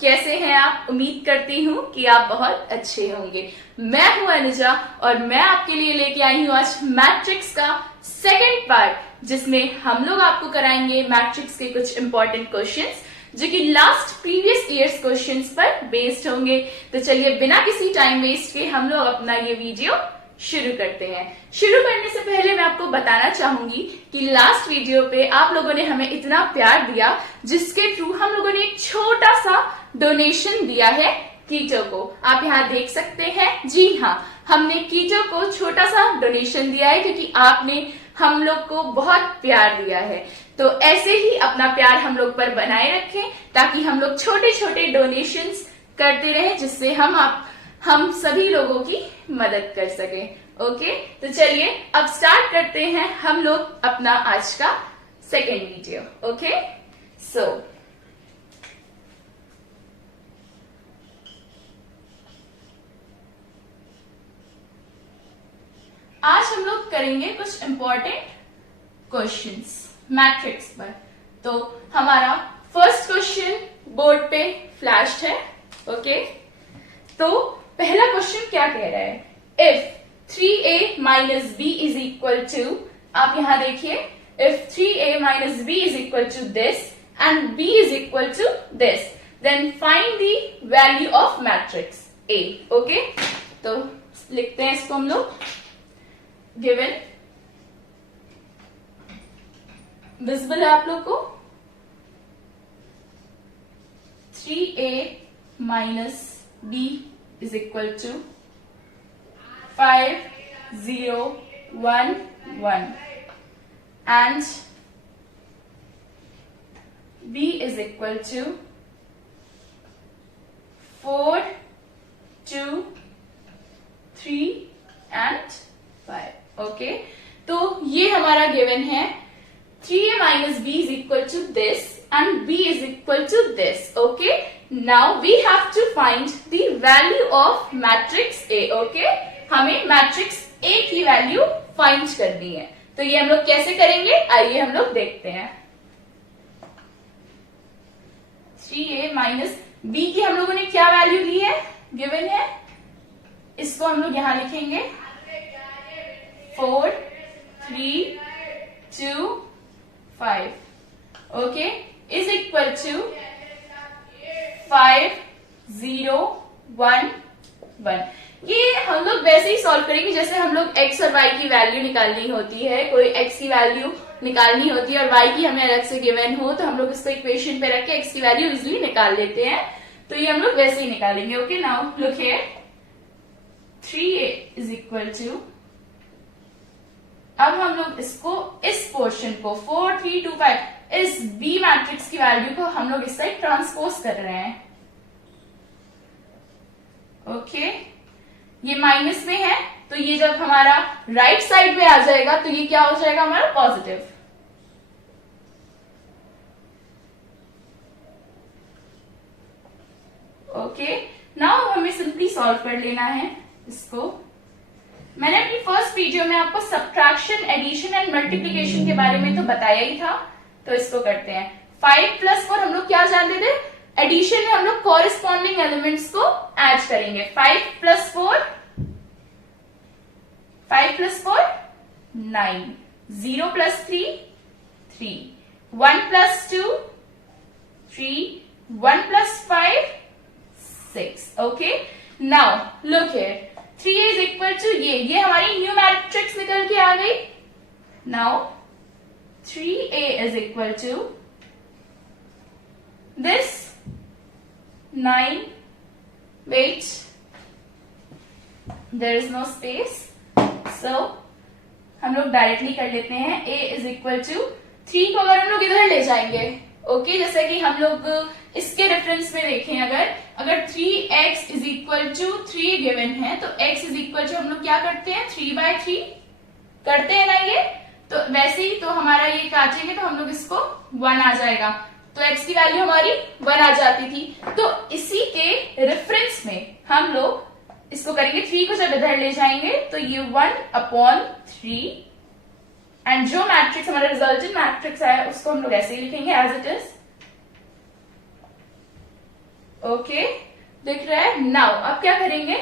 कैसे हैं आप? उम्मीद करती हूँ कि आप बहुत अच्छे होंगे। मैं हूँ अनुजा और मैं आपके लिए लेके आई हूँ आज मैट्रिक्स का सेकंड पार्ट, जिसमें हम लोग आपको कराएंगे मैट्रिक्स के कुछ इंपॉर्टेंट क्वेश्चंस जो कि लास्ट प्रीवियस ईयर्स क्वेश्चंस पर बेस्ड होंगे। तो चलिए बिना किसी टाइम वेस्ट के हम लोग अपना ये वीडियो शुरू करते हैं। शुरू करने से पहले मैं आपको बताना चाहूंगी कि लास्ट वीडियो पे आप लोगों ने हमें इतना प्यार दिया, जिसके थ्रू हम लोगों ने एक छोटा सा डोनेशन दिया है कीटो को। आप यहाँ देख सकते हैं। जी हाँ, हमने कीटो को छोटा सा डोनेशन दिया है क्योंकि आपने हम लोग को बहुत प्यार दिया है। तो ऐसे ही अपना प्यार हम लोग पर बनाए रखें ताकि हम लोग छोटे छोटे डोनेशंस करते रहें, जिससे हम सभी लोगों की मदद कर सकें। ओके, तो चलिए अब स्टार्ट करते हैं हम लोग अपना आज का सेकेंड वीडियो। ओके, सो आज हम लोग करेंगे कुछ इंपॉर्टेंट क्वेश्चंस मैट्रिक्स पर। तो हमारा फर्स्ट क्वेश्चन बोर्ड पे फ्लैश्ड है। ओके, तो पहला क्वेश्चन क्या कह रहा है? If 3a minus b is equal to, आप यहां देखिए, if 3a minus b is equal to this and b is equal to this, then find the value of matrix a। Okay, तो लिखते हैं इसको हम लोग। गिवन विजिबल है आप लोग को, 3a minus b is equal to 5, 0, 1, 1 and b is equal to 4, 2, 3 and 5। Okay, तो ये हमारा गिवन है 3a minus b is equal to this and b is equal to this. Okay, now we have to find the value of matrix A. Okay, हमें matrix A की value find करनी है। तो ये हम लोग कैसे करेंगे, आइए हम लोग देखते हैं। 3a माइनस b की हम लोगों ने क्या वैल्यू ली है, गिवन है, इसको हम लोग यहां लिखेंगे 4, 3, 2, 5। Okay, is equal to 5, 0, 1, 1। ये हम लोग वैसे ही सॉल्व करेंगे जैसे हम लोग x और y की वैल्यू निकालनी होती है। कोई x की वैल्यू निकालनी होती है और y की हमें अलग से गिवन हो, तो हम लोग इसको इक्वेशन पे रख के x की वैल्यू इजिली निकाल लेते हैं। तो ये हम लोग वैसे ही निकालेंगे। Okay, now look here, 3a is equal to, अब हम लोग इसको, इस पोर्शन को 4, 3, 2, 5, इस बी मैट्रिक्स की वैल्यू को हम लोग इस साइड ट्रांसपोज कर रहे हैं। ओके, ये माइनस में है, तो ये जब हमारा राइट साइड में आ जाएगा तो ये क्या हो जाएगा, हमारा पॉजिटिव। ओके, नाउ हमें सिंपली सॉल्व कर लेना है इसको। मैंने अपनी फर्स्ट वीडियो में आपको सब्ट्रैक्शन, एडिशन एंड मल्टीप्लिकेशन के बारे में तो बताया ही था, तो इसको करते हैं। 5 प्लस 4 हम लोग क्या जानते थे, एडिशन में हम लोग कॉरेस्पॉन्डिंग एलिमेंट्स को ऐड करेंगे। 5 plus 4 9, 0 plus 3 3, 1 plus 2 3, 1 plus 5 6। Okay, now look here, 3a is equal to ये हमारी न्यू मैट्रिक्स निकल के आ गई। Now 3a is equal to this 9, wait, there is no space, so हम लोग डायरेक्टली कर लेते हैं। a is equal to 3 को अगर हम लोग इधर ले जाएंगे, ओके, जैसे कि हम लोग इसके रेफरेंस में देखें, अगर 3x is equal to 3 given है तो x इज इक्वल टू हम लोग क्या करते हैं, 3/3 करते हैं ना ये, तो वैसे ही तो हमारा ये काटेंगे तो हम लोग इसको 1 आ जाएगा, तो x की वैल्यू हमारी 1 आ जाती थी। तो इसी के रेफरेंस में हम लोग इसको करेंगे, 3 को जब इधर ले जाएंगे तो ये 1/3 एंड जो मैट्रिक्स हमारा रिजल्टेंट मैट्रिक्स आया उसको हम लोग ऐसे ही लिखेंगे एज इट इज। ओके, दिख रहा है। नाउ अब क्या करेंगे,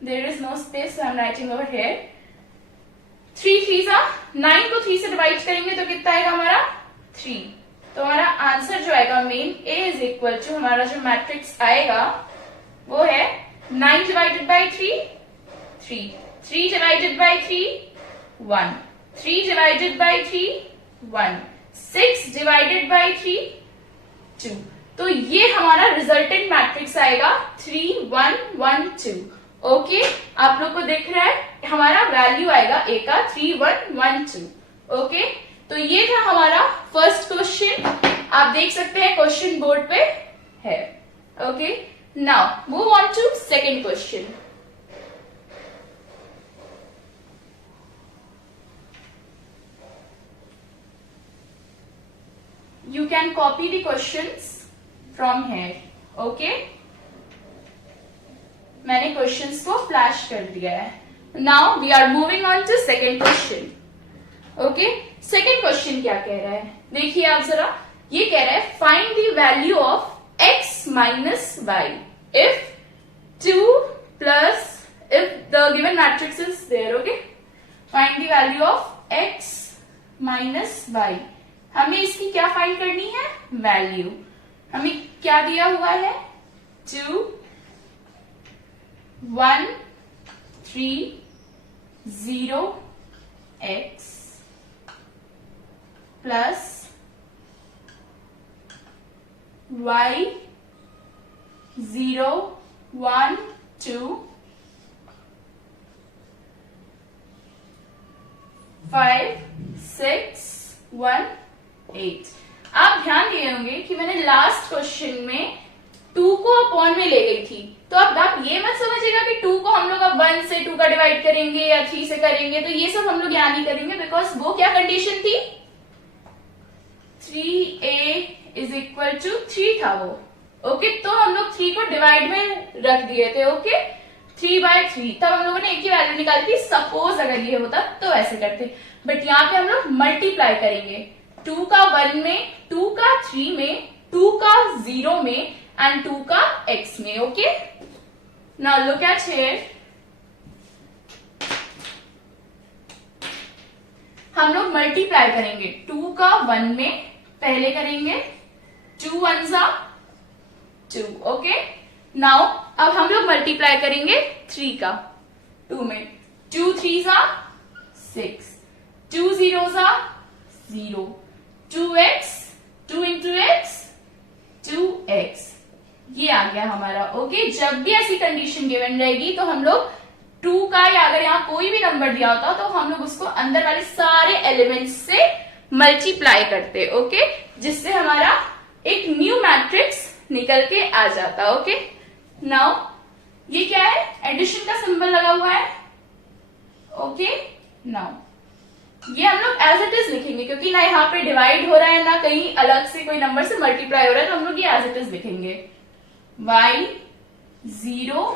there is no space, I am writing over here. 3 3 9 को 3 से डिवाइड करेंगे तो कितना आएगा हमारा 3। तो हमारा आंसर जो आएगा मेन ए इज इक्वल टू, हमारा जो मैट्रिक्स आएगा वो है 9 divided by 3 3, 3 divided by 3 1, 3 divided by 3 1, 6 divided by 3 2। तो ये हमारा रिजल्टेंट मैट्रिक्स आएगा 3 1 1 2। ओके, आप लोग को दिख रहा है हमारा वैल्यू आएगा ए का 3 1 1 2। ओके, तो ये था हमारा फर्स्ट क्वेश्चन, आप देख सकते हैं क्वेश्चन बोर्ड पे है। Okay, now move on to second question. You can copy the questions from here. Okay? मैंने क्वेश्चंस को फ्लैश कर दिया है। Now we are moving on to second question. Okay? Second question क्या कह रहा है, देखिए आप जरा, ये कह रहा है find the value of x minus y if 2 plus, if the given matrix is there. Okay, find the value of x minus y. हमें इसकी क्या फाइंड करनी है, वैल्यू। हमें क्या दिया हुआ है, 2 1 3 0 x प्लस y 0 1 2 5 6 1 8। आप ध्यान दिए होंगे कि मैंने लास्ट क्वेश्चन में 2 को अपॉन में ले गई थी, तो अब आप ये मत समझिएगा कि 2 को हम लोग अब 1 से 2 का डिवाइड करेंगे या 3 से करेंगे, तो ये सब हम लोग यहाँ नहीं करेंगे, बिकॉज वो क्या कंडीशन थी, 3a इज इक्वल टू 3 था वो। ओके, तो हम लोग 3 को डिवाइड में रख दिए थे। ओके, 3/3, तब हम लोगों ने एक ही वैल्यू निकाली थी। सपोज अगर ये होता तो ऐसे करते, बट यहाँ पे हम लोग मल्टीप्लाई करेंगे, 2 का 1 में, 2 का 3 में, 2 का 0 में एंड 2 का x में। Okay, now look at here, हम लोग मल्टीप्लाई करेंगे 2 का 1 में, पहले करेंगे 2 1s 2। ओके, नाउ अब हम लोग मल्टीप्लाई करेंगे 3 का 2 में, 2 3s 6, 2 0s 0, 2x, 2 into x 2x, ये आ गया हमारा। ओके, जब भी ऐसी कंडीशन गिवन रहेगी तो हम लोग 2 का, या अगर यहाँ कोई भी नंबर दिया होता तो हम लोग उसको अंदर वाले सारे एलिमेंट्स से मल्टीप्लाई करते। ओके, जिससे हमारा एक न्यू मैट्रिक्स निकल के आ जाता। ओके, नाउ ये क्या है, एडिशन का सिंबल लगा हुआ है। ओके, नाउ ये हम लोग एज इट इज लिखेंगे, क्योंकि ना यहाँ पे डिवाइड हो रहा है ना कहीं अलग से कोई नंबर से मल्टीप्लाई हो रहा है, तो हम लोग ये एज इट इज लिखेंगे, y 0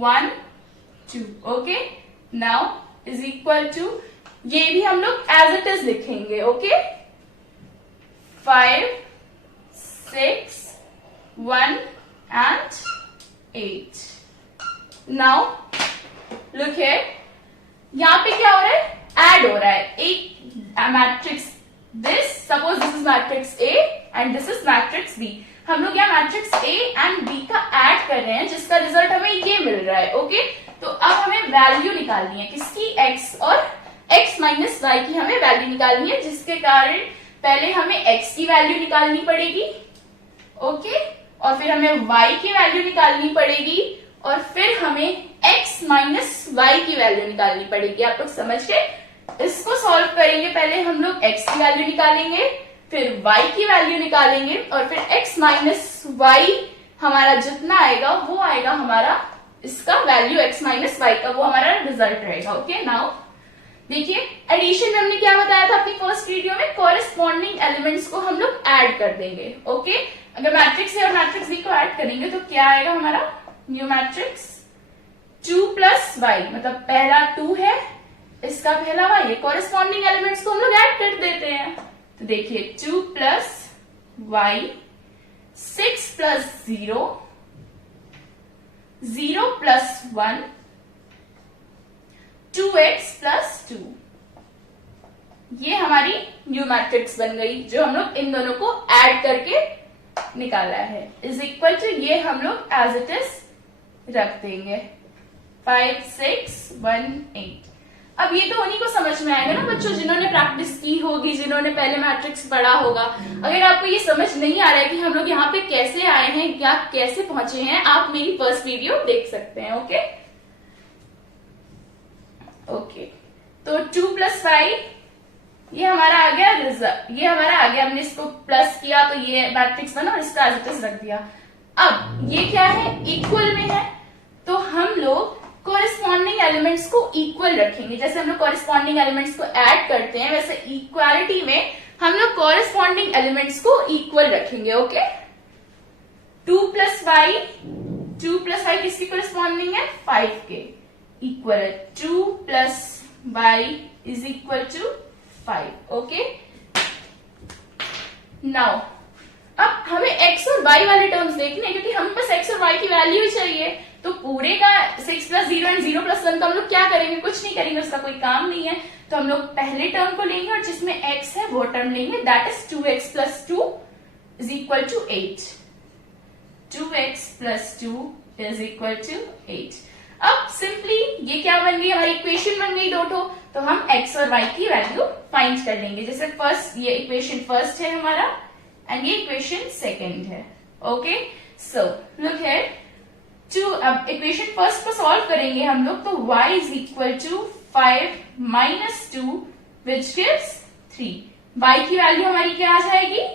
1 2। Okay, now is equal to, ये भी हम लोग एज इट इज लिखेंगे। Okay, 5 6 1 and 8। Now look here, यहां पे क्या हो रहा है, ऐड हो रहा है एक matrix, this suppose this is matrix A and this is matrix B. हम लोग यहाँ मैट्रिक्स ए एंड बी का ऐड कर रहे हैं, जिसका रिजल्ट हमें ये मिल रहा है। ओके, तो अब हमें वैल्यू निकालनी है किसकी, x, और x माइनस वाई की हमें वैल्यू निकालनी है, जिसके कारण पहले हमें x की वैल्यू निकालनी पड़ेगी। ओके, और फिर हमें y की वैल्यू निकालनी पड़ेगी, और फिर हमें x माइनस वाई की वैल्यू निकालनी पड़ेगी। आप लोग समझ गए, इसको सॉल्व करेंगे, पहले हम लोग x की वैल्यू निकालेंगे, फिर y की वैल्यू निकालेंगे, और फिर x माइनस वाई हमारा जितना आएगा वो आएगा हमारा, इसका वैल्यू x माइनस वाई का, वो हमारा रिजल्ट रहेगा। ओके, नाउ देखिए, एडिशन में हमने क्या बताया था अपनी फर्स्ट वीडियो में, कॉरेस्पॉन्डिंग एलिमेंट्स को हम लोग ऐड कर देंगे। ओके, अगर मैट्रिक्स ए और मैट्रिक्स बी को ऐड करेंगे तो क्या आएगा हमारा न्यू मैट्रिक्स, 2 प्लस वाई, मतलब पहला 2 है, इसका पहला वाई है, कॉरेस्पॉन्डिंग एलिमेंट्स को हम लोग ऐड कर देते हैं। तो देखिए 2 plus y 6 plus 0, 0 plus 1, 2x plus 2। ये हमारी न्यू मैट्रिक्स बन गई जो हम लोग इन दोनों को ऐड करके निकाला है, इज इक्वल टू ये हम लोग एज इट इज रख देंगे 5 6 1 8। अब ये तो उन्हीं को समझ में आएगा ना बच्चों जिन्होंने प्रैक्टिस की होगी, जिन्होंने पहले मैट्रिक्स पढ़ा होगा। अगर आपको ये समझ नहीं आ रहा है कि हम लोग यहाँ पे कैसे आए हैं या कैसे पहुंचे हैं, आप मेरी फर्स्ट वीडियो देख सकते हैं। ओके ओके, तो 2 प्लस 5 ये हमारा आ गया रिजल्ट, ये हमारा आ गया, हमने इसको प्लस किया तो ये मैट्रिक्स बना और इसका एज इट इज रख दिया। अब ये क्या है, इक्वल में है, तो हम लोग कोरिस्पॉन्डिंग एलिमेंट्स को इक्वल रखेंगे। जैसे हम लोग कोरिस्पॉन्डिंग एलिमेंट्स को ऐड करते हैं वैसे इक्वालिटी में हम लोग कोरिस्पॉन्डिंग एलिमेंट्स को इक्वल रखेंगे। ओके, 2 प्लस 5 किसकी कोरिस्पॉन्डिंग है, 5 के इक्वल है। 2 plus y is equal to 5। Okay, now अब हमें x और y वाले टर्म्स देखने हैं क्योंकि हमें बस x और y की वैल्यू ही चाहिए। तो पूरे का 6 प्लस 0 एंड 0 प्लस 1 तो हम लोग क्या करेंगे, कुछ नहीं करेंगे, उसका कोई काम नहीं है। तो हम लोग पहले टर्म को लेंगे और जिसमें x है वो टर्म लेंगे, that is 2x plus 2 is equal to 8। 2x plus 2 is equal to 8। अब सिंपली ये क्या बन गई, हमारी इक्वेशन बन गई दो ठो, तो हम x और y की वैल्यू फाइंड कर लेंगे। जैसे फर्स्ट ये इक्वेशन फर्स्ट है हमारा एंड ये इक्वेशन सेकेंड है। ओके, सो लुक हियर, अब इक्वेशन फर्स्ट को सॉल्व करेंगे हम लोग, तो y is equal to 5 minus 2 which gives 3। y की वैल्यू हमारी क्या आ जाएगी,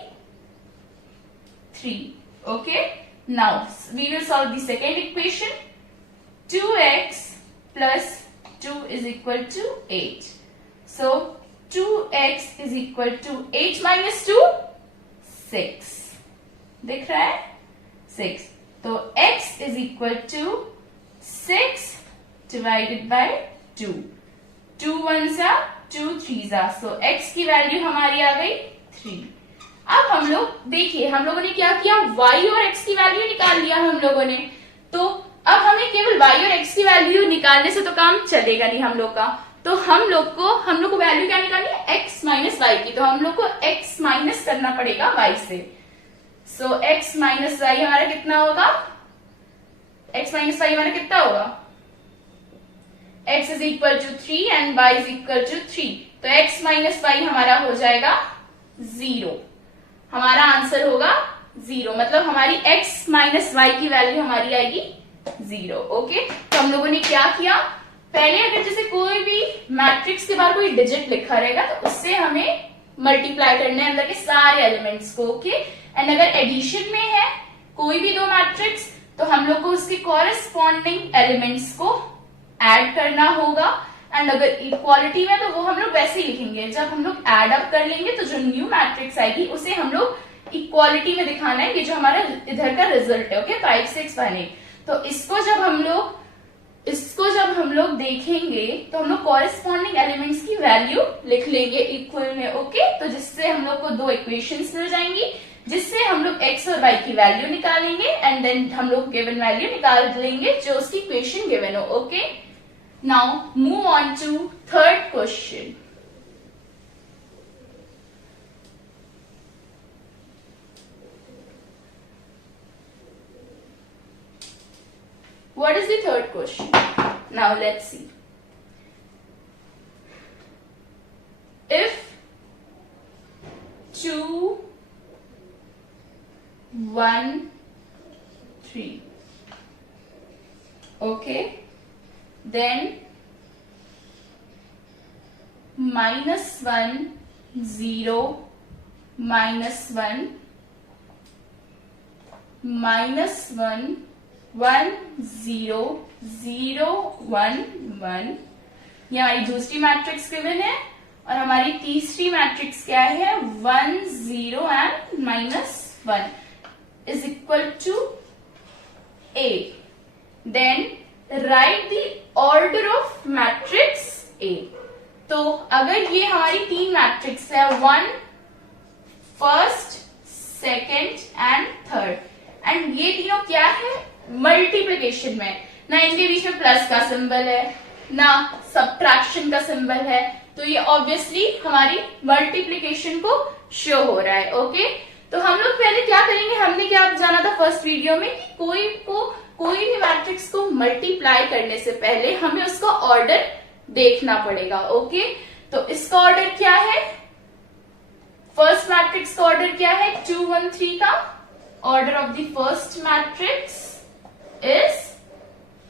3। Okay, now we will solve the second equation. 2x plus 2 is equal to 8. So 2x is equal to 8 minus 2, 6. दिख रहा है, 6। तो x is equal to 6 divided by 2. 2 ones are 2 threes are. So x की value हमारी आ गई 3। अब हम लोग देखिए, हम लोगों ने क्या किया, y और x की वैल्यू निकाल लिया हम लोगों ने। तो अब हमें केवल y और x की वैल्यू निकालने से तो काम चलेगा नहीं हम लोग का, तो हम लोग को वैल्यू क्या निकालनी है, x माइनस वाई की। तो हम लोग को x माइनस करना पड़ेगा y से। सो x माइनस वाई हमारा कितना होगा, x माइनस वाई हमारा कितना होगा, x is equal to 3 and y is equal to 3। तो x माइनस वाई हमारा हो जाएगा 0। हमारा आंसर होगा 0, मतलब हमारी x माइनस वाई की वैल्यू हमारी आएगी 0। ओके, तो हम लोगों ने क्या किया, पहले अगर जैसे कोई भी मैट्रिक्स के बाहर कोई डिजिट लिखा रहेगा तो उससे हमें मल्टीप्लाई करना है अंदर के सारे एलिमेंट्स को। ओके, एंड अगर एडिशन में है कोई भी दो मैट्रिक्स तो हम लोग को उसके कॉरेस्पॉन्डिंग एलिमेंट्स को ऐड करना होगा। एंड अगर इक्वालिटी में तो वो हम लोग वैसे ही लिखेंगे, जब हम लोग एड अप कर लेंगे तो जो न्यू मैट्रिक्स आएगी उसे हम लोग इक्वालिटी में दिखाना है, ये जो हमारा इधर का रिजल्ट है। ओके, 5 6 1 8। तो इसको जब हम लोग देखेंगे तो हम लोग कॉरेस्पॉन्डिंग एलिमेंट्स की वैल्यू लिख लेंगे इक्वल में। ओके, तो जिससे हम लोग को दो इक्वेशंस मिल जाएंगी, जिससे हम लोग x और y की वैल्यू निकालेंगे एंड देन हम लोग गिवन वैल्यू निकाल लेंगे जो उसकी इक्वेशन गिवन हो। Okay, now move on to third question. What is the third question? Now let's see. If 2 1 3, okay, then -1 0 -1 -1 1 0 0 1 1, ये हमारी दूसरी मैट्रिक्स गिवन है। और हमारी तीसरी मैट्रिक्स क्या है, 1 0 and -1 is equal to A. Then write the order of matrix A। तो अगर ये हमारी तीन मैट्रिक्स है, 1 first second and third, and ये तीनों क्या है, मल्टीप्लीकेशन में। ना इनके बीच में प्लस का सिंबल है ना सब्ट्रैक्शन का सिंबल है, तो ये ऑब्वियसली हमारी मल्टीप्लीकेशन को शो हो रहा है। ओके, तो हम लोग पहले क्या करेंगे, हमने क्या जाना था फर्स्ट वीडियो में कि कोई भी मैट्रिक्स को मल्टीप्लाई करने से पहले हमें उसका ऑर्डर देखना पड़ेगा। ओके, तो इसका ऑर्डर क्या है, फर्स्ट मैट्रिक्स का ऑर्डर क्या है, 2 1 3 का order of the first matrix is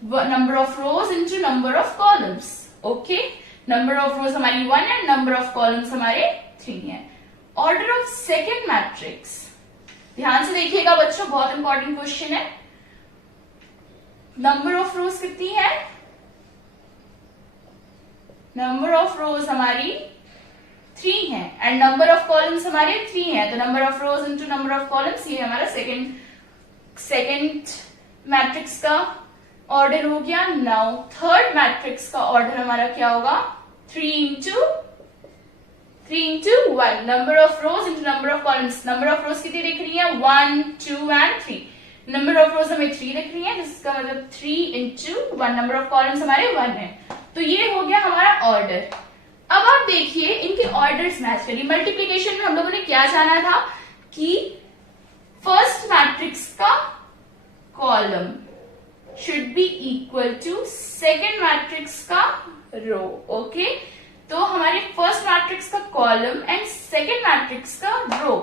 number of rose into number of columns. Okay, number of रोज हमारी 1 है, नंबर ऑफ कॉलम्स हमारे 3 है। ऑर्डर ऑफ सेकेंड मैट्रिक्स, ध्यान से देखिएगा बच्चों, बहुत इंपॉर्टेंट क्वेश्चन है। नंबर ऑफ रोज कितनी है, नंबर ऑफ रोज हमारी 3 है एंड नंबर ऑफ कॉलम्स हमारे 3 है, तो number of rose into number of columns, ये हमारा सेकेंड मैट्रिक्स का ऑर्डर हो गया। नाउ थर्ड मैट्रिक्स का ऑर्डर हमारा क्या होगा, 3 into 1, number of rose into number of columns. Number of रोज कितनी दिख रही है, 1 2 एंड 3, नंबर ऑफ रोज हमें 3 दिख रही है, जिसका मतलब 3 इंटू 1, नंबर ऑफ कॉलम्स हमारे 1 है। तो ये हो गया हमारा ऑर्डर। अब आप देखिए इनके ऑर्डर्स मैच करिए। मल्टीप्लीकेशन में हम लोगों ने क्या जाना था कि फर्स्ट मैट्रिक्स का column should be equal to second matrix का रो। ओके, तो हमारे फर्स्ट मैट्रिक्स का कॉलम एंड सेकेंड मैट्रिक्स का रो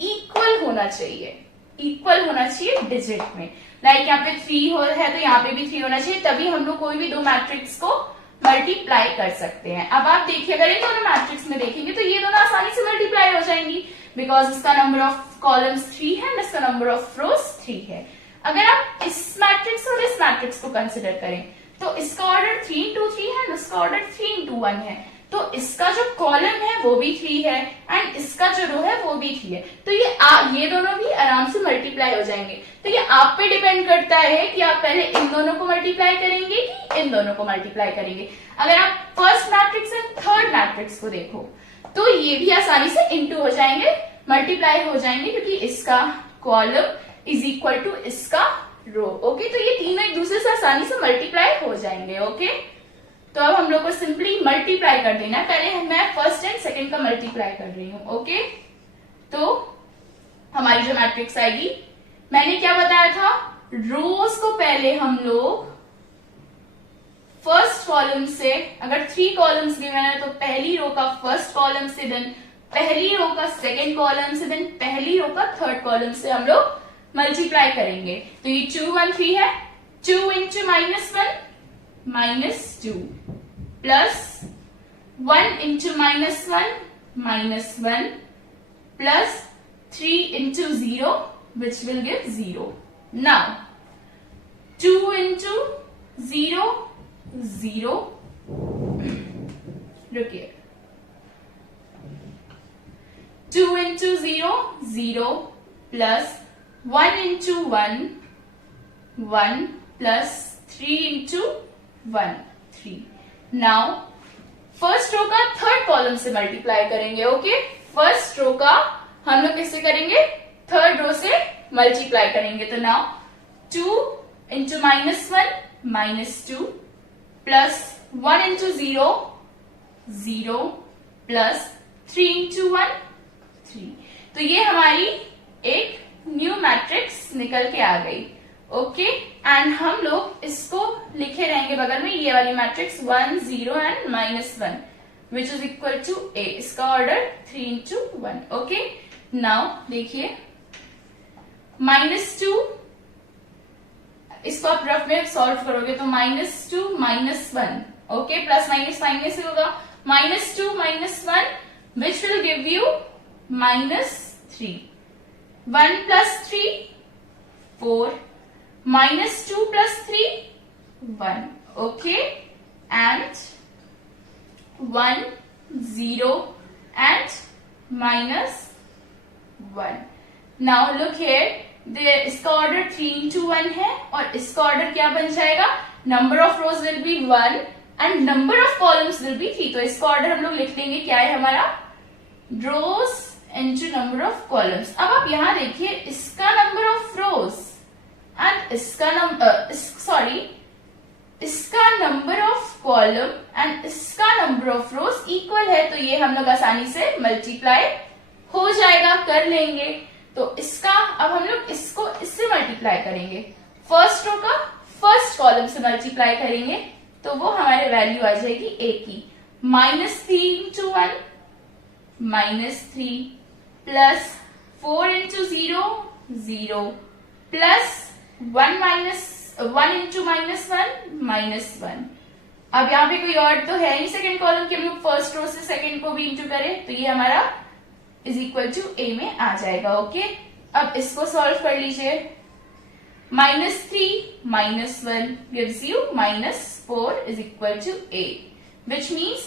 इक्वल होना चाहिए, इक्वल होना चाहिए डिजिट में। लाइक यहाँ पे 3 है तो यहाँ पे भी 3 होना चाहिए, तभी हम लोग कोई भी दो मैट्रिक्स को मल्टीप्लाई कर सकते हैं। अब आप देखिए, अगर इन दोनों मैट्रिक्स में देखेंगे तो ये दोनों आसानी से मल्टीप्लाई हो जाएंगी, बिकॉज इसका नंबर ऑफ कॉलम्स 3 है, इसका नंबर ऑफ रोज 3 है। अगर आप इस मैट्रिक्स और इस मैट्रिक्स को कंसिडर करें तो इसका ऑर्डर 3 इंटू 3 है, इसका ऑर्डर 3 इंटू 1 है, तो इसका जो कॉलम है वो भी 3 है एंड इसका जो रो है वो भी 3 है, तो ये दोनों भी आराम से मल्टीप्लाई हो जाएंगे। तो ये आप पे डिपेंड करता है कि आप पहले इन दोनों को मल्टीप्लाई करेंगे कि इन दोनों को मल्टीप्लाई करेंगे। अगर आप first matrix and third matrix को देखो तो ये भी आसानी से इंटू हो जाएंगे, मल्टीप्लाई हो जाएंगे, क्योंकि इसका कॉलम इज इक्वल टू इसका रो। ओके, तो ये तीनों एक दूसरे से आसानी से मल्टीप्लाई हो जाएंगे। ओके, तो अब हम लोग को सिंपली मल्टीप्लाई कर देना है। पहले मैं फर्स्ट एंड सेकंड का मल्टीप्लाई कर रही हूं। ओके, तो हमारी जो मैट्रिक्स आएगी, मैंने क्या बताया था, रोज को पहले हम लोग फर्स्ट कॉलम से, अगर 3 कॉलम्स गिवन है तो पहली रो का फर्स्ट कॉलम से, देन पहली रो का सेकंड कॉलम से, देन पहली रो का थर्ड कॉलम से हम लोग मल्टीप्लाई करेंगे। तो ये 2 1 3 है, 2 into -1 -2 plus 1 into -1 plus 3 into 0 which will give 0. Now 2 into 0 0, रुकिए, 2 into 0 0 plus 1 into 1 1 plus 3 into 1 3. Now first row का थर्ड कॉलम से मल्टीप्लाई करेंगे। ओके, फर्स्ट रो का हम लोग किससे करेंगे, थर्ड रो से मल्टीप्लाई करेंगे। तो now 2 into -1 -2 plus 1 into 0 0 plus 3 into 1 3। तो ये हमारी एक न्यू मैट्रिक्स निकल के आ गई। ओके, एंड हम लोग इसको लिखे रहेंगे बगल में, ये वाली matrix 1 0 and -1 which is equal to A, इसका ऑर्डर 3 इंटू 1। ओके, नाउ देखिए -2, इसको आप रफ में सॉल्व करोगे तो -2 -1, ओके, प्लस माइनस माइनस होगा, -2 -1 which will give you -3, 1 plus 3 4, -2 plus 3 1, okay, and 1 0 and -1. Now look here, इसका ऑर्डर 3 into 1 है और इसका ऑर्डर क्या बन जाएगा, number of rose will be 1 and number of columns will be 3। तो इसका ऑर्डर हम लोग लिख देंगे, क्या है हमारा, रोज इंटू नंबर ऑफ कॉलम्स। अब आप यहां देखिए, इसका नंबर ऑफ रोज इसका नंबर ऑफ कॉलम एंड इसका नंबर ऑफ रोज इक्वल है, तो ये हम लोग आसानी से मल्टीप्लाई हो जाएगा, कर लेंगे। तो इसका अब हम लोग इसको इससे मल्टीप्लाई करेंगे, फर्स्ट रो का फर्स्ट कॉलम से मल्टीप्लाई करेंगे, तो वो हमारे वैल्यू आ जाएगी ए की -3 into 1 -3 plus 4 into 0 0 plus 1 into -1 -1। अब यहाँ पे कोई और तो है नहीं सेकेंड कॉलम की, हम लोग फर्स्ट रो से सेकेंड को भी इंटू करें तो ये हमारा इज इक्वल टू ए में आ जाएगा। ओके, अब इसको सॉल्व कर लीजिए। -3 -1 gives you -4 is equal to a, which means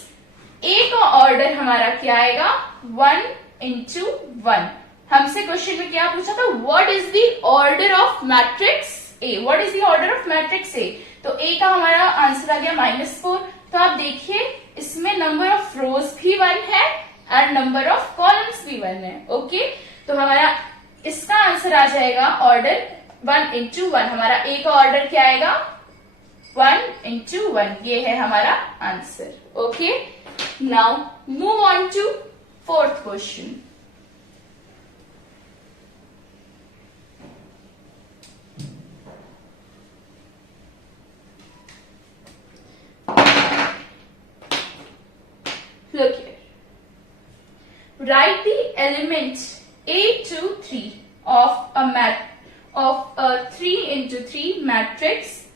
a का ऑर्डर हमारा क्या आएगा 1 इंटू 1। हमसे क्वेश्चन में क्या पूछा था, what is the order of matrix A, what is the order of matrix A. तो ए का हमारा आंसर आ गया -4। तो आप देखिए इसमें नंबर ऑफ रोज भी 1 है एंड नंबर ऑफ कॉलम्स भी 1 है। ओके, तो हमारा इसका आंसर आ जाएगा ऑर्डर 1 इंटू 1। हमारा ए का ऑर्डर क्या आएगा 1 इंटू 1, ये है हमारा answer. Okay, now move on to fourth question. Look here. Write the element A to 3 of a 3 into 3 matrix.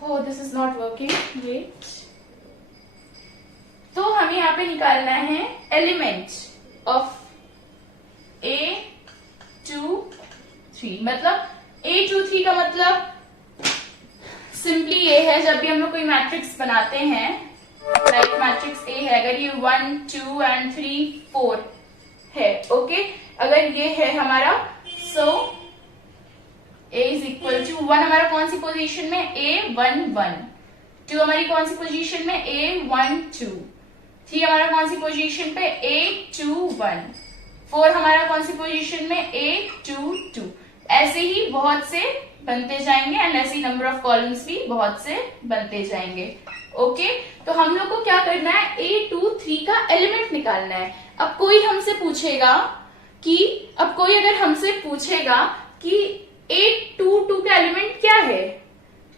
Oh, this is not working. Wait. तो हमें यहाँ पे निकालना है एलिमेंट ऑफ A2 3। मतलब A2 3 का मतलब सिंपली ये है, जब भी हम लोग कोई मैट्रिक्स बनाते हैं, लाइक मैट्रिक्स ए है, अगर ये 1 2 एंड 3 4 है, ओके, अगर ये है हमारा, सो ए इज इक्वल टू 1 हमारा कौन सी पोजीशन में A1 1, 2 हमारी कौन सी पोजीशन में A1 2, 3 हमारा कौन सी पोजीशन पे A2 1, 4 हमारा कौन सी पोजीशन में A2 2। ऐसे ही बहुत से बनते जाएंगे एंड ऐसे ही नंबर ऑफ कॉलम्स भी बहुत से बनते जाएंगे। ओके, तो हम लोग को क्या करना है, A2 3 का एलिमेंट निकालना है। अब कोई हमसे पूछेगा कि A2 2 का एलिमेंट क्या है,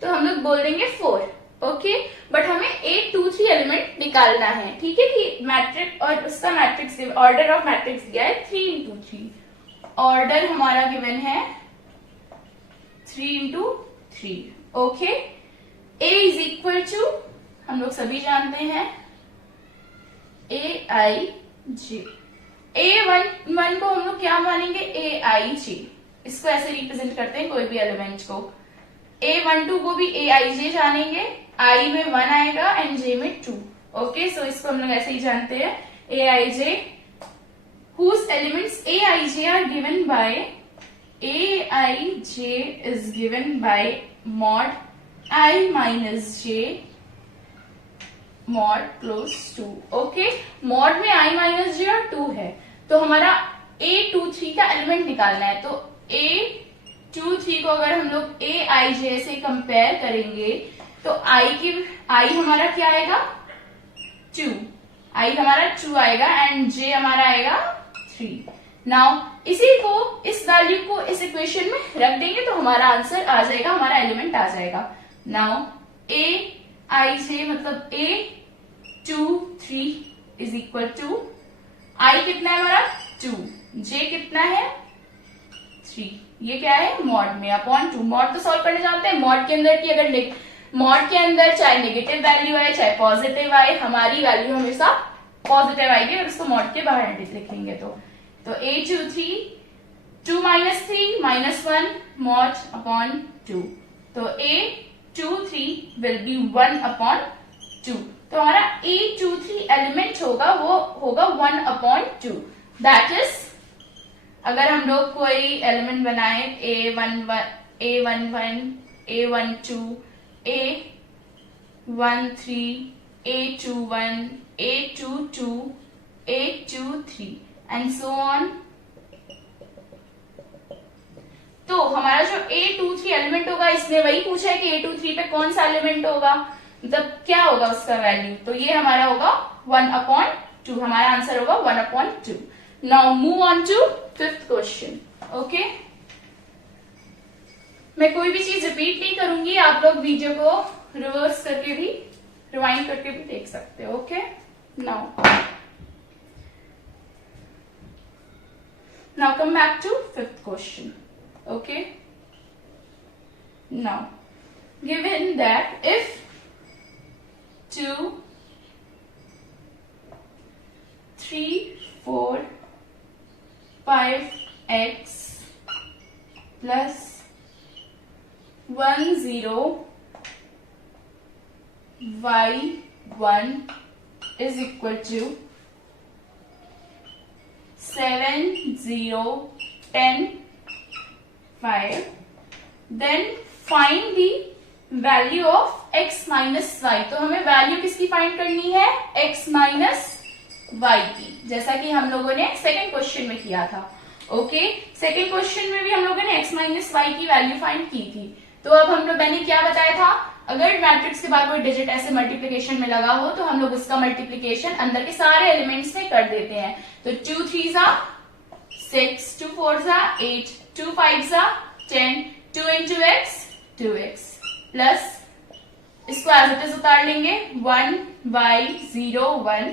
तो हम लोग बोल देंगे 4। ओके, बट हमें A2 3 एलिमेंट निकालना है। ठीक है, कि मैट्रिक्स और उसका मैट्रिक्स ऑर्डर ऑफ मैट्रिक्स दिया है 3 इंटू 3। ऑर्डर हमारा गिवन है 3 into 3। Okay, A is equal to हम लोग सभी जानते हैं AIJ। A1 को हम लोग क्या मानेंगे AIJ, इसको ऐसे रिप्रेजेंट करते हैं कोई भी एलिमेंट को। A12 को भी AIJ जानेंगे, I में 1 आएगा एंड J में 2। ओके, सो इसको हम लोग ऐसे ही जानते हैं AIJ whose elements AIJ are given by AIJ is given by mod I minus J mod close to। Okay, mod में I माइनस J और 2 है, तो हमारा A23 का एलिमेंट निकालना है। तो A23 को अगर हम लोग AIJ से कंपेयर करेंगे तो I हमारा क्या आएगा 2, I हमारा 2 आएगा एंड J हमारा आएगा 3। नाउ इसी को, इस वैल्यू को इस इक्वेशन में रख देंगे तो हमारा आंसर आ जाएगा, हमारा एलिमेंट आ जाएगा। नाउ AIJ मतलब A23 is equal to I कितना है हमारा 2, J कितना है 3, ये क्या है मॉड में अपॉन 2। मॉड तो सॉल्व करने जानते हैं, मॉड के अंदर की अगर मॉड के अंदर चाहे नेगेटिव वैल्यू आए चाहे पॉजिटिव आए, हमारी वैल्यू हमेशा पॉजिटिव आएगी और उसको मॉड के बाहर लिखेंगे। तो A23 2 minus 3 minus 1 mod upon 2, तो A23 will be 1 upon 2। तो हमारा A23 एलिमेंट होगा वो होगा 1 upon 2। दैट इज अगर हम लोग कोई एलिमेंट बनाए A11 A12 A13 A21 A22 A23 and so on, तो हमारा जो A23 एलिमेंट होगा, इसने वही पूछा है कि A23 पे कौन सा एलिमेंट होगा, मतलब क्या होगा उसका वैल्यू, तो ये हमारा होगा 1/2, हमारा आंसर होगा 1/2। Now move on to fifth question. Okay, मैं कोई भी चीज रिपीट नहीं करूंगी, आप लोग वीडियो को रिवर्स करके भी, रिवाइंड करके भी देख सकते हो। Okay, now come back to fifth question. Okay, now given that if 2, 3, 4, 5x plus 1, 0, y 1 is equal to 7, 0, 10, 5, then find the value of x minus y। तो हमें वैल्यू किसकी फाइंड करनी है, x माइनस y की, जैसा कि हम लोगों ने सेकेंड क्वेश्चन में किया था। ओके, सेकेंड क्वेश्चन में भी हम लोगों ने x माइनस y की वैल्यू फाइंड की थी। तो अब हम लोग, मैंने क्या बताया था, अगर मैट्रिक्स के बाद कोई डिजिट ऐसे मल्टीप्लीकेशन में लगा हो तो हम लोग उसका मल्टीप्लीकेशन अंदर के सारे एलिमेंट्स में कर देते हैं। तो 2 3 6, 2 4 8, 2 5 10, 2 into x 2x प्लस इसको एज इट इज उतार लेंगे 1 y 0 1,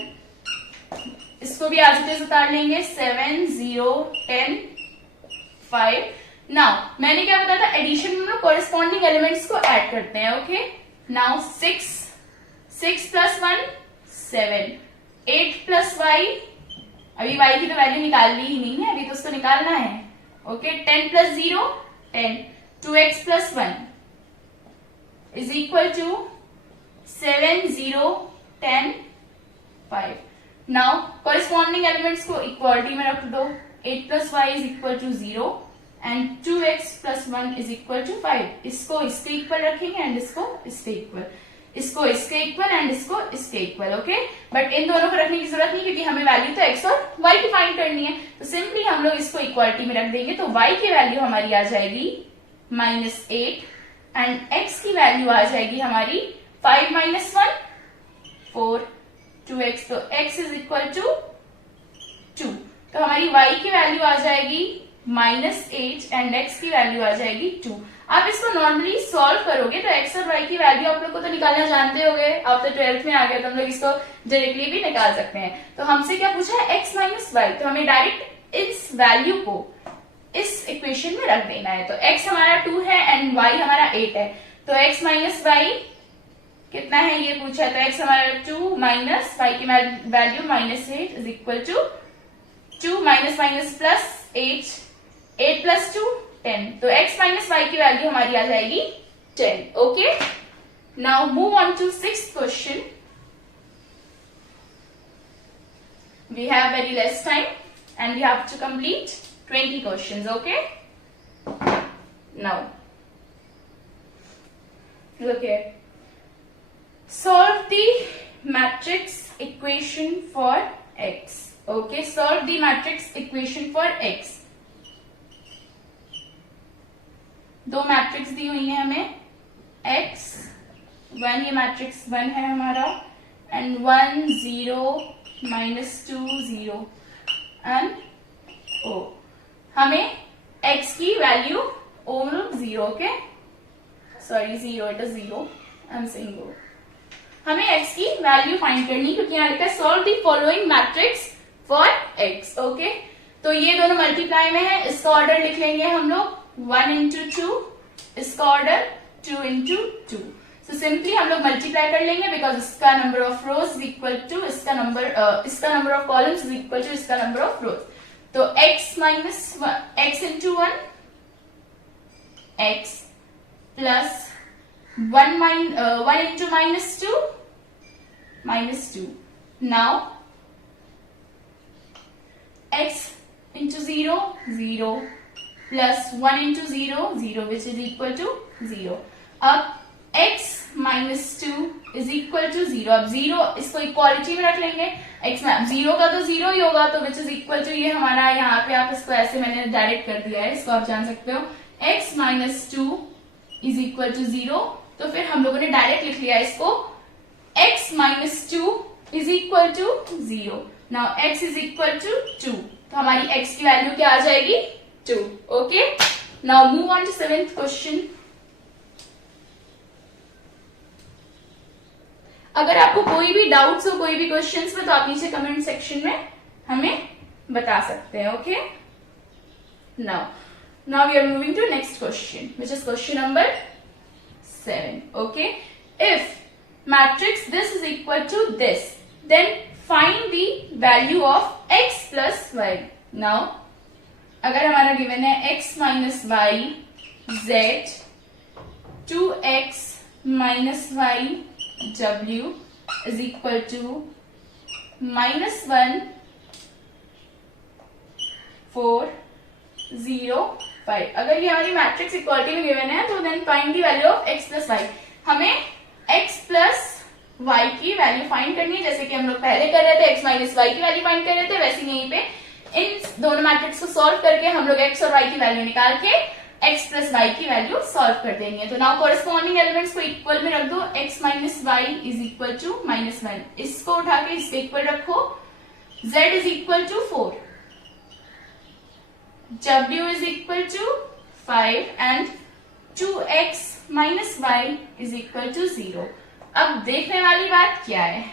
इसको भी एज इट इज उतार लेंगे 7 0 10 5। नाउ मैंने क्या बताया था, एडिशन में हम लोग कॉरेस्पॉन्डिंग एलिमेंट्स को ऐड करते हैं। Okay, now 6 plus 1 7, 8 plus y, अभी y की तो वैल्यू निकाल ली ही नहीं है, अभी तो उसको निकालना है। Okay, 10 plus 0 10, 2x plus 1 is equal to 7 0 10 5। Now corresponding elements को इक्वालिटी में रख दो, 8 plus y is equal to 0 and 2x plus 1 is equal to 5। इसको इसके इक्वल रखेंगे एंड इसको इसके इक्वल, इसको इसके इक्वल एंड इसको इसके इक्वल। ओके, बट इन दोनों को रखने की जरूरत नहीं क्योंकि हमें वैल्यू तो x और y की फाइंड करनी है। तो सिंपली हम लोग इसको इक्वालिटी में रख देंगे, तो y की वैल्यू हमारी आ जाएगी -8 एंड x की वैल्यू आ जाएगी हमारी 5 - 1 4, 2x, तो x इज इक्वल टू 2। तो हमारी y की वैल्यू आ जाएगी -8 एंड x की वैल्यू आ जाएगी 2। आप इसको नॉर्मली सॉल्व करोगे तो x और y की वैल्यू आप लोग को तो निकालना जानते होंगे, आप तो 12th में आ गए, तो हम लोग इसको डायरेक्टली भी निकाल सकते हैं। तो हमसे क्या पूछा है, x माइनस वाई, तो हमें डायरेक्ट इस वैल्यू को इस इक्वेशन में रख देना है। तो x हमारा 2 है एंड y हमारा 8 है, तो x माइनस वाई कितना है ये पूछा है, तो x हमारा 2 माइनस y की value -8 is equal to 2 minus plus 8 plus 2 10, तो x माइनस y की वैल्यू हमारी आ जाएगी 10। Okay, now move on to sixth question. We have very less time and we have to complete 20 questions. Okay, now look here, solve the matrix equation for x। okay, solve the matrix equation for x। दो matrix दी हुई है हमें, x1, ये matrix 1 है हमारा, and 1 0 -2 0 and o। हमें x की value over 0, okay sorry 0, it is 0, I am saying o। हमें x की वैल्यू फाइंड करनी, क्योंकि यहाँ लिखा है solve the following matrix for x। Okay, तो ये दोनों मल्टीप्लाई में है, इसका ऑर्डर लिख लेंगे हम लोग 1 into 2, इसका ऑर्डर 2 into 2। सो सिंपली हम लोग मल्टीप्लाई कर लेंगे बिकॉज इसका number of rows is equal to इसका number of columns is equal to इसका नंबर ऑफ रोज। तो x into 1 x plus 1 into -2 now x into 0 0 plus 1 into 0 0 which is equal to 0। अब x minus 2 is equal to 0। अब 0 इसको equality में रख लेंगे, x में 0 का तो 0 ही होगा, तो which is equal to ये हमारा, यहाँ पे आप इसको ऐसे मैंने डायरेक्ट कर दिया है, इसको आप जान सकते हो x minus 2 is equal to 0, तो फिर हम लोगों ने डायरेक्ट लिख लिया इसको x minus 2 is equal to 0. Now x is equal to 2, तो हमारी x की वैल्यू क्या आ जाएगी 2. Okay, now move on to 7th question. अगर आपको कोई भी डाउट्स हो कोई भी क्वेश्चंस में तो आप नीचे कमेंट सेक्शन में हमें बता सकते हैं. Okay, now we are moving to next question which is question number 7. Okay, if matrix this is equal to this then find the value of x plus y. नाउ अगर हमारा गिवन है x minus y z 2x minus y w is equal to minus 1 4 0 5. अगर ये हमारी matrix equality में given है तो then find the value of x plus y. हमें x प्लस y की वैल्यू फाइंड करनी है, जैसे कि हम लोग पहले कर रहे थे x माइनस वाई की वैल्यू फाइंड कर रहे थे, वैसे ही यहीं पे इन दोनों मैट्रिक्स को सॉल्व करके हम लोग x और y की वैल्यू निकाल के x प्लस वाई की वैल्यू सॉल्व कर देंगे. तो नाउ कोरेस्पॉन्डिंग एलिमेंट्स को इक्वल में रख दो. x minus y is equal to minus 1, इसको उठा के इसके इक्वल रखो. z is equal to 4, w is equal to 5 and 2x minus y is equal to 0. अब देखने वाली बात क्या है,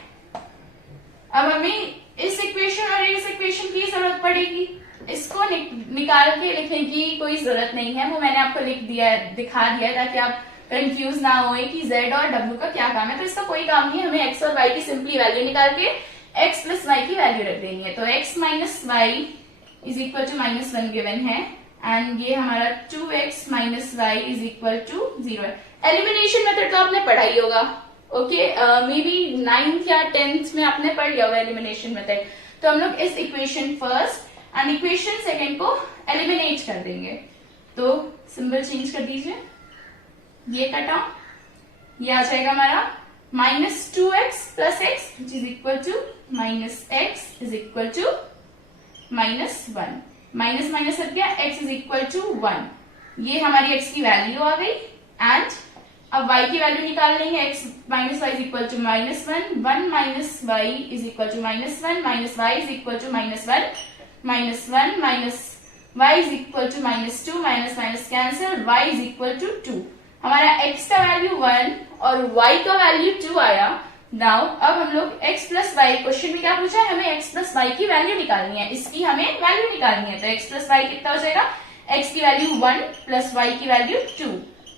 अब हमें इस इक्वेशन और इस इक्वेशन की जरूरत पड़ेगी. इसको निकाल के लिखने की कोई जरूरत नहीं है, वो मैंने आपको लिख दिया है, दिखा दिया है, ताकि आप कंफ्यूज ना होए कि z और w का क्या काम है. तो इसका कोई काम नहीं है, हमें x और y की सिंपली वैल्यू निकाल के x प्लस वाई की वैल्यू रख देनी है. तो x minus y is equal to minus 1 given है एंड ये हमारा 2x minus y is equal to 0 है. एलिमिनेशन मेथड तो आपने पढ़ा ही होगा. ओके, मे बी 9th या 10th में आपने पढ़ लिया होगा एलिमिनेशन मेथड. तो हम लोग इस equation first and equation second को एलिमिनेट कर देंगे. तो सिंबल चेंज कर दीजिए, ये कटा, ये आ जाएगा हमारा minus 2x plus x which is equal to minus x is equal to minus 1. Minus minus हट गया, x इज इक्वल टू 1. ये हमारी x की वैल्यू आ गई एंड अब y की वैल्यू निकाल लेंगे. x minus y is equal to minus 1, 1 minus y is equal to minus 1, minus y is equal to minus 1, minus 1 minus y is equal to minus 2, minus minus cancel, y is equal to 2. हमारा x का value 1 और y का value 2 आया. Now अब हम लोग x plus Y, question में क्या पूछा है, हमें x प्लस वाई की वैल्यू निकालनी है, इसकी हमें वैल्यू निकालनी है. तो x प्लस वाई कितना हो जाएगा, x की वैल्यू 1 प्लस वाई की वैल्यू 2,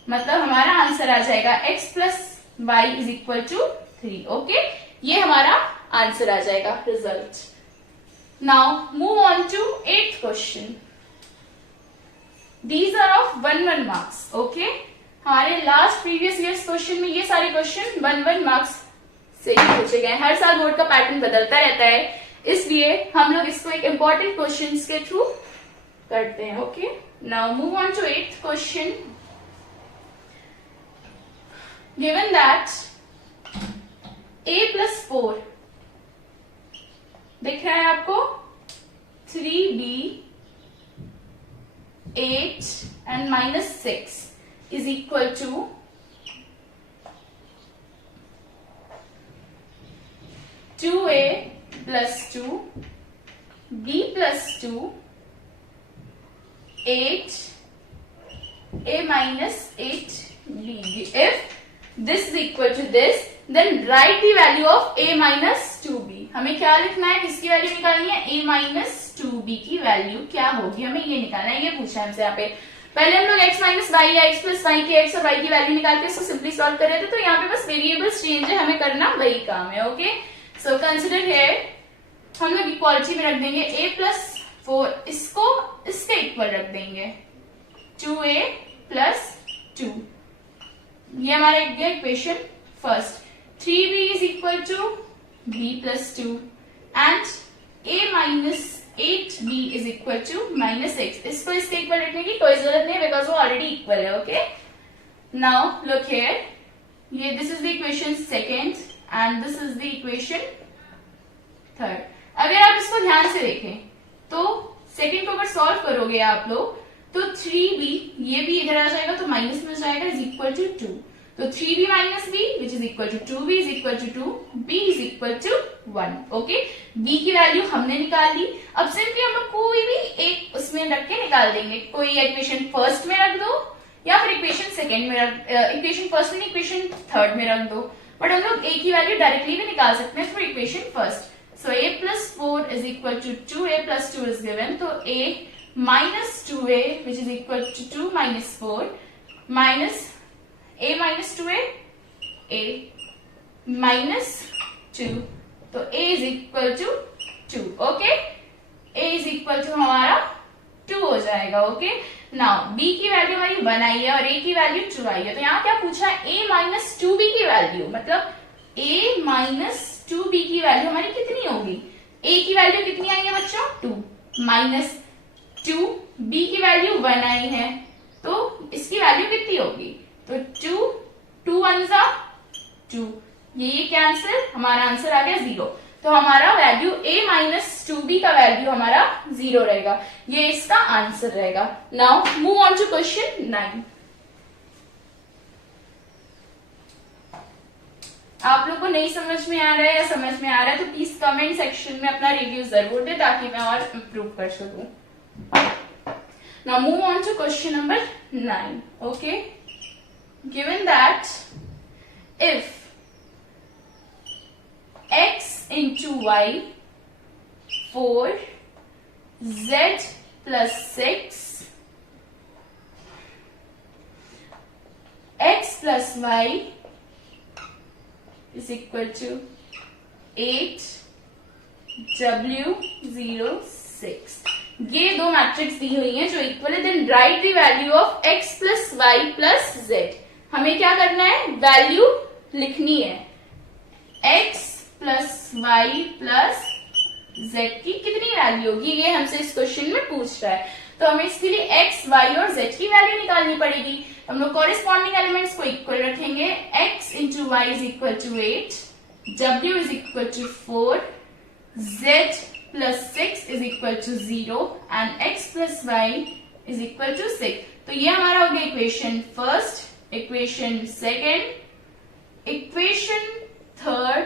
मतलब हमारा आंसर आ जाएगा x plus y is equal to 3. Okay, ये हमारा आंसर आ जाएगा, result. Now move on to 8th question. These are of 1-1 marks. Okay, हमारे लास्ट प्रीवियस ईयर्स क्वेश्चन में ये सारे क्वेश्चन 1-1 मार्क्स से ही पूछे गए. हर साल बोर्ड का पैटर्न बदलता रहता है, इसलिए हम लोग इसको एक इंपॉर्टेंट क्वेश्चन के थ्रू करते हैं. Okay, now move on to 8th question. Given that a plus 4 दिख रहा है आपको, 3b 8 and minus 6 is equal to 2a plus 2 b plus 2 8 a minus 8 b. If this is equal to this, then write the value of a minus 2b. हमें क्या लिखना है, किसकी value निकालनी है, a minus 2b की value क्या होगी, हमें ये निकालना है. ये पूछा है हमसे यहाँ पे. पहले हम लोग x माइनस वाई या x प्लस वाई की x और y की वैल्यू निकाल के इसको सिंपली सॉल्व कर रहे थे. तो यहाँ पे बस वेरिएबल्स चेंज है, हमें करना वही काम है. ओके, सो कंसिडर हियर हम लोग इक्वालिटी में रख देंगे a प्लस 4, इसको इसके इक्वल रख देंगे 2a प्लस 2. ये हमारा एक गया equation first. 3b is equal to b plus 2 and a minus 8b is equal to minus 6. इसको इसके इक्वल रखने की कोई जरूरत नहीं, बिकॉज वो ऑलरेडी इक्वल है. ओके, नाउ लुक हियर, ये this is the equation second and this is the equation third. अगर आप इसको ध्यान से देखें तो सेकेंड को अगर सॉल्व करोगे आप लोग तो 3b, ये भी इधर आ जाएगा तो माइनस में जाएगा, इज इक्वल टू 2। तो 3b minus b which is equal to 2b is equal to 2, b is equal to 1। Okay, b की वैल्यू हमने निकाल ली। अब सिंपली हम लोग कोई भी एक उसमें रख के निकाल देंगे। कोई इक्वेशन फर्स्ट में रख दो या फिर इक्वेशन सेकंड में इक्वेशन फर्स्ट में, इक्वेशन थर्ड में रख दो, बट हम लोग a की वैल्यू डायरेक्टली भी निकाल सकते हैं through equation first. So a plus 4 is equal to 2a plus 2 is given, तो a minus 2a which is equal to 2 minus 4 minus a minus 2a, a minus 2, तो a is equal to 2। Okay, a is equal to हमारा 2 हो जाएगा। Okay, now b की value हमारी 1 आई है और a की वैल्यू 2 आई है, तो यहाँ क्या पूछा है, a minus 2b की वैल्यू, मतलब a minus 2b की वैल्यू हमारी कितनी होगी। a की वैल्यू कितनी आई है बच्चों, 2 माइनस 2, b की वैल्यू 1 आई है, तो इसकी वैल्यू कितनी होगी, तो 2 1 जा 2, ये कैंसिल, हमारा आंसर आ गया 0। तो हमारा वैल्यू a माइनस 2b का वैल्यू हमारा 0 रहेगा, ये इसका आंसर रहेगा। Now move on to question 9। आप लोग को नहीं समझ में आ रहा है या समझ में आ रहा है तो प्लीज कमेंट सेक्शन में अपना रिव्यू जरूर दे ताकि मैं और इम्प्रूव कर सकूं। Now move on to question number 9। Okay, given that if x into y 4 z plus 6 x plus y is equal to 8 w 0 6। ये दो मैट्रिक्स दी हुई हैं जो इक्वल है। Then write the value of x plus y plus z। हमें क्या करना है, वैल्यू लिखनी है, x plus y plus z की कितनी वैल्यू होगी, ये हमसे इस क्वेश्चन में पूछ रहा है। तो हमें इसके लिए x, y और z की वैल्यू निकालनी पड़ेगी। हम लोग कॉरेस्पॉन्डिंग एलिमेंट्स को इक्वल रखेंगे। x into y is equal to 8, w is equal to 4, z plus 6 is equal to 0 and x plus y is equal to 6। तो ये हमारा हो गया equation first, equation second, equation third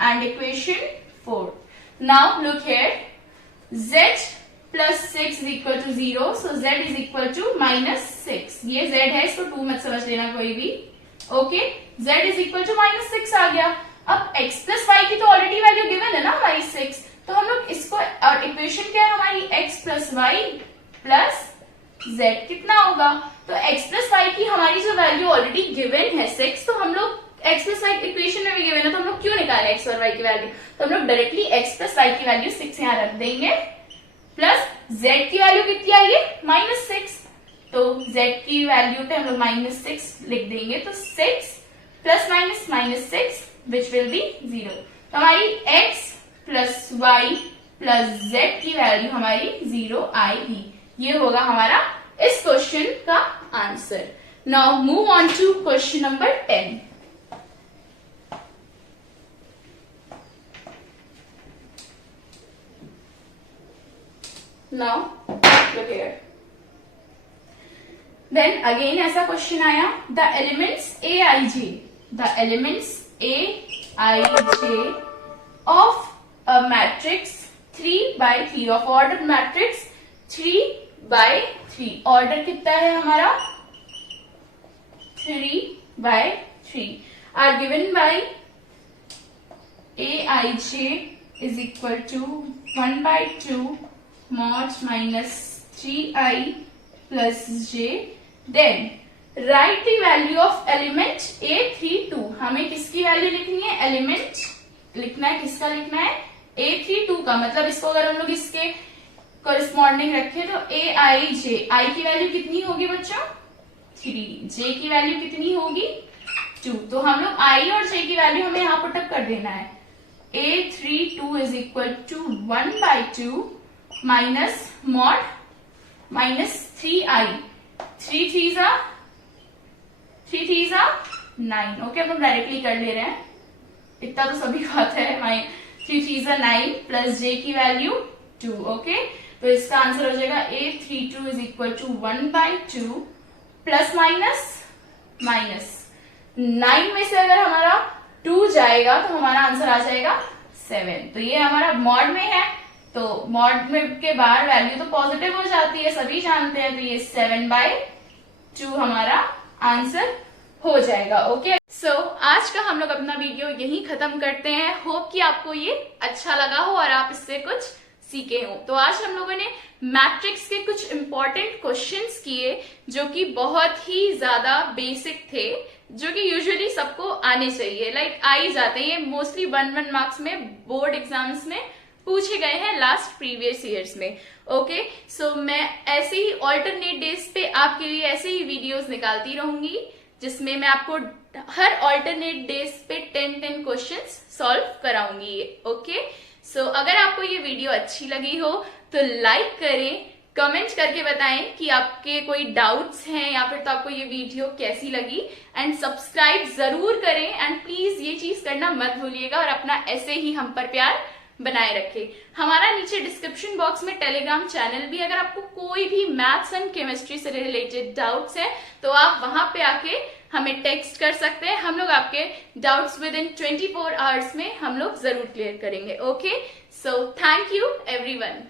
and equation fourth. Now look here, z plus 6 is equal to 0, so z is equal to minus 6। ये z है, इसको 2 मत समझ लेना कोई भी। Okay, z is equal to minus 6 आ गया। अब x प्लस वाई की तो ऑलरेडी वैल्यू गिवन है ना हमारी 6, तो हम लोग इसको, और इक्वेशन क्या है हमारी, x plus y plus z कितना होगा, तो x प्लस वाई की हमारी जो वैल्यू ऑलरेडी गिवन है 6, तो हम लोग x प्लस वाई इक्वेशन में भी गिवन है, तो हम लोग क्यों निकाले x और y की वैल्यू, तो हम लोग डायरेक्टली x प्लस वाई की वैल्यू 6 यहाँ रख देंगे, प्लस z की वैल्यू कितनी आई है, माइनस 6, तो z की वैल्यू पे हम लोग माइनस 6 लिख देंगे, तो 6 plus minus minus 6 which will be 0। तो हमारी x plus y plus z की वैल्यू हमारी 0 आएगी। ये होगा हमारा इस क्वेश्चन का answer. Now move on to question number 10। Now look here. Then again ऐसा क्वेश्चन आया, the elements aij of a matrix 3 by 3 of ordered matrix 3 by 3, order कितना है हमारा 3 by 3 are given by aij is equal to 1 by 2 mod minus 3i plus j, then write the value of element a32। हमें किसकी value लिखनी है, element लिखना है, किसका लिखना है, a32 का। मतलब इसको अगर हम लोग इसके कॉरेस्पॉन्डिंग रखें तो aij, i की वैल्यू कितनी होगी बच्चों 3, j की वैल्यू कितनी होगी 2, तो हम लोग i और j की वैल्यू हमें यहाँ पुटअप कर देना है। a32 is equal to 1 by 2 minus mod minus 3i, 3 3 जा 9। ओके, अब हम डायरेक्टली कर ले रहे हैं, इतना तो सभी को आता है। 3 3 जा 9 प्लस j की वैल्यू 2। ओके, तो इसका आंसर हो जाएगा A32 is equal to 1/2 plus minus minus 9 में से अगर हमारा 2 जाएगा तो हमारा आंसर आ जाएगा 7। तो ये हमारा मॉड में है, तो मॉड में के बाहर वैल्यू तो पॉजिटिव हो जाती है, सभी जानते हैं। तो ये 7/2 हमारा आंसर हो जाएगा। ओके, सो आज का हम लोग अपना वीडियो यहीं खत्म करते हैं। होप कि आपको ये अच्छा लगा हो और आप इससे कुछ सीखे हो। तो आज हम लोगों ने मैट्रिक्स के कुछ इंपॉर्टेंट क्वेश्चंस किए जो कि बहुत ही ज्यादा बेसिक थे, जो कि यूजुअली सबको आने चाहिए, लाइक आ ही जाते हैं। ये मोस्टली 1 मार्क्स में बोर्ड एग्जाम्स में पूछे गए हैं लास्ट प्रीवियस ईयर्स में। ओके, सो मैं ऐसे ही ऑल्टरनेट डेज पे आपके लिए ऐसे ही वीडियोस निकालती रहूंगी जिसमें मैं आपको हर ऑल्टरनेट डेज पे 10 क्वेश्चंस सॉल्व कराऊंगी। ओके, सो अगर आपको ये वीडियो अच्छी लगी हो तो लाइक करें, कमेंट करके बताएं कि आपके कोई डाउट्स हैं या फिर तो आपको ये वीडियो कैसी लगी, एंड सब्सक्राइब जरूर करें। एंड प्लीज ये चीज करना मत भूलिएगा और अपना ऐसे ही हम पर प्यार बनाए रखें। हमारा नीचे डिस्क्रिप्शन बॉक्स में टेलीग्राम चैनल भी, अगर आपको कोई भी मैथ्स एंड केमिस्ट्री से रिलेटेड डाउट्स हैं तो आप वहां पे आके हमें टेक्स्ट कर सकते हैं। हम लोग आपके डाउट्स विद इन 24 आवर्स में हम लोग जरूर क्लियर करेंगे। Okay, so thank you everyone.